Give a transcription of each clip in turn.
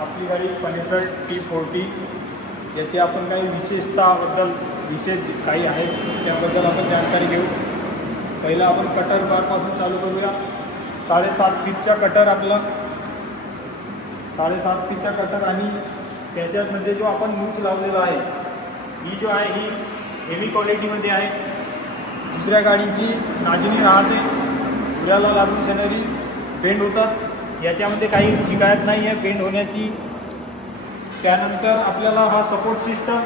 आपली गाडी Panesar T40 याची आपण काही विशेषताबद्दल विशेष काही आहे त्याबद्दल आपण जानकारी घेऊ। पहिला आपण कटर बारपासून चालू करूया। 7.5 फीटचा कटर आपला 7.5 फीटचा कटर आणि त्याच्यामध्ये जो आपण नूच लावलेला आहे ही जो आहे ही हेवी क्वालिटीमध्ये आहे। दुसऱ्या गाडीची नाजनी राहते, उड्याला लागून शेनरी बेंड होतात, याच्यामध्ये काही शिकायत नाही आहे बेंड होण्याची। त्यानंतर आपल्याला हा सपोर्ट सिस्टम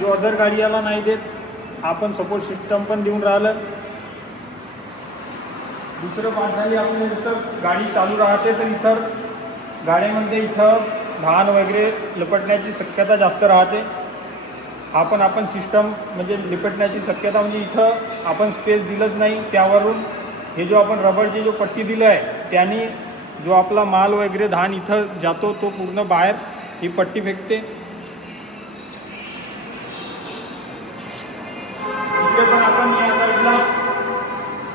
जो अदर गाडीला नाही देत आपण सपोर्ट सिस्टम पण देऊन राहिलं। दुसरं पाठ झाली आपल्याला जसं गाडी चालू राहते तर इतर गाड्यामध्ये इथं धान वगैरे लपटण्याची शक्यता जास्त राहते। आपण सिस्टम म्हणजे लिपटण्याची शक्यता म्हणजे इथं आपण स्पेस दिलंच नाही, त्यावरून हे जो आपण रबरची जो पट्टी दिलं आहे त्याने जो आपला माल वगैरे धान इथं जातो तो पूर्ण बाहेर ही पट्टी फेकते। इथे पण आपण या साईडला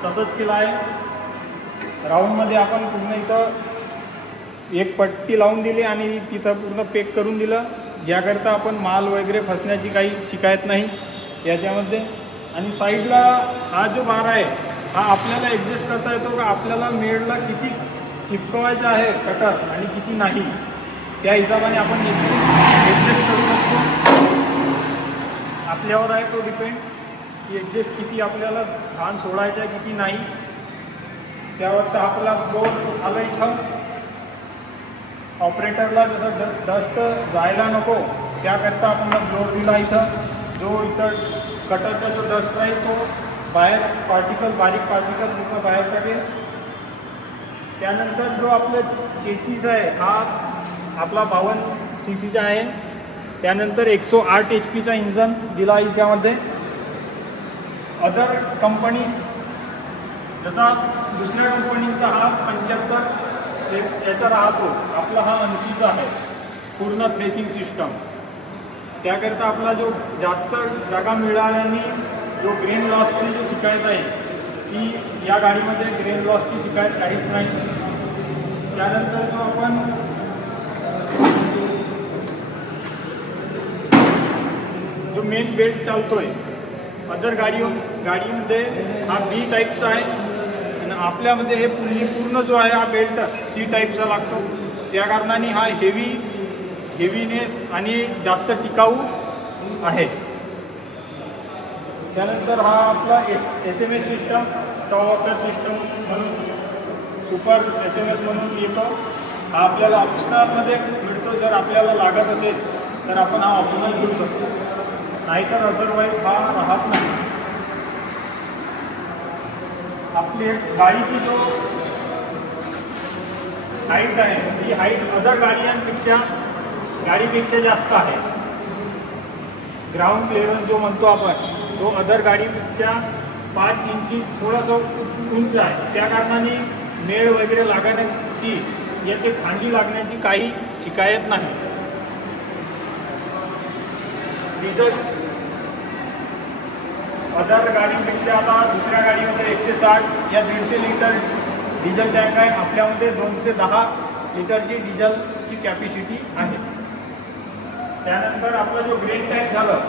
तसंच केलं आहे। राऊंडमध्ये आपण पूर्ण इथं एक पट्टी लावून दिली आणि तिथं पूर्ण पेक करून दिलं, ज्याकरता आपण माल वगैरे फसण्याची काही शिकायत नाही याच्यामध्ये। आणि साईडला हा जो बार आहे हा आपल्याला ॲडजस्ट करता येतो का आपल्याला मेडला किती चिपकवायचं आहे कटर आणि किती नाही, त्या हिशोबाने आपण ॲडजस्ट करू शकतो। आपल्यावर आहे तो डिपेंड की ॲडजस्ट किती आपल्याला धान सोडायचं आहे किती नाही, त्यावर तर आपला फ्लोर आलं इथं। ऑपरेटरला जसं डस्ट जायला नको त्याकरता आपण फ्लोर दिला इथं, जो इथं कटरचा जो डस्ट आहे तो बाहेर बारीक पार्टिकल पूर्ण बाहेर टाकेल। त्यानंतर जो आपलं चेसिस आहे हा आपला 52 सीसीचा आहे। त्यानंतर 108 HP इंजन दिला याच्यामध्ये। अदर कंपनी जसा दुसऱ्या कंपनीचा हा 75 याचा राहतो, आपला हा 80चा आहे पूर्ण थ्रेसिंग सिस्टम। त्याकरता आपला जो जास्त जागा मिळाल्याने जो ग्रेन लॉसची जी शिकायत आहे ती या गाडीमध्ये ग्रेन लॉसची शिकायत काहीच नाही। त्यानंतर जो आपण जो मेन बेल्ट चालतोय अदर गाडीमध्ये हा B टाईपचा आहे आणि आपल्यामध्ये हे पूर्ण जो आहे हा बेल्ट C टाईपचा लागतो, त्या कारणाने हा हेवीनेस आणि जास्त टिकाऊ आहे। त्यानंतर हा आपला SMS सिस्टम स्टॉपर सिस्टम म्हणून सुपर SMS म्हणून येतो, हा आपल्याला ऑप्शनलमध्ये मिळतो। जर आपल्याला लागत असेल तर आपण हा ऑप्शनल घेऊ शकतो, नाहीतर अदरवाईज हा राहत नाही। आपली गाडीची जो हाईट आहे ही हाईट अदर गाडीपेक्षा जास्त आहे। ग्राउंड क्लिअरन्स जो म्हणतो आपण तो अदर गाडीपेक्षा 5 इंची थोडंसं उंच आहे, त्या कारणाने मेळ वगैरे लागण्याची याचे खांडी लागण्याची काही शिकायत नाही। डिझेल अदर गाडीपेक्षा आता दुसऱ्या गाडीमध्ये 160 या 150 लिटर डिझेल टँक आहे, आपल्यामध्ये 210 लिटरची डिझेलची कॅपॅसिटी आहे। त्यानंतर आपला जो ग्रेन टँक झालं,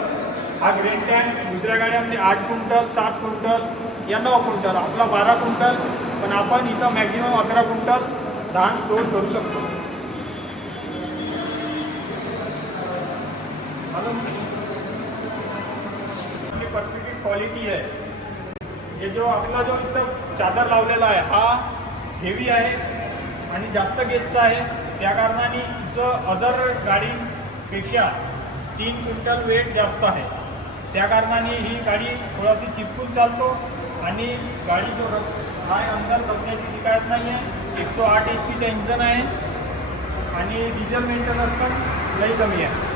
हा ग्रेन टँक दुसऱ्या गाड्यामध्ये 8 क्विंटल 7 क्विंटल या 9 क्विंटल, आपला 12 क्विंटल, पण आपण इथं मॅक्झिमम 11 क्विंटल धान स्टोर करू शकतो। परफेक्ट क्वालिटी आहे। हे जो आपला जो इथं चादर लावलेला आहे हा हेवी आहे आणि जास्त गेजचा आहे, त्या कारणाने हिचं अदर गाडीपेक्षा 3 क्विंटल वेट जास्त आहे, त्या कारणाने ही गाडी थोडीशी चिपकून चालतो आणि गाडी जो आहे अंदर दबण्याची शिकायत नाही आहे। 108 HP इंजन आहे आणि डिझेल मेंटेनन्स पण लई कमी आहे।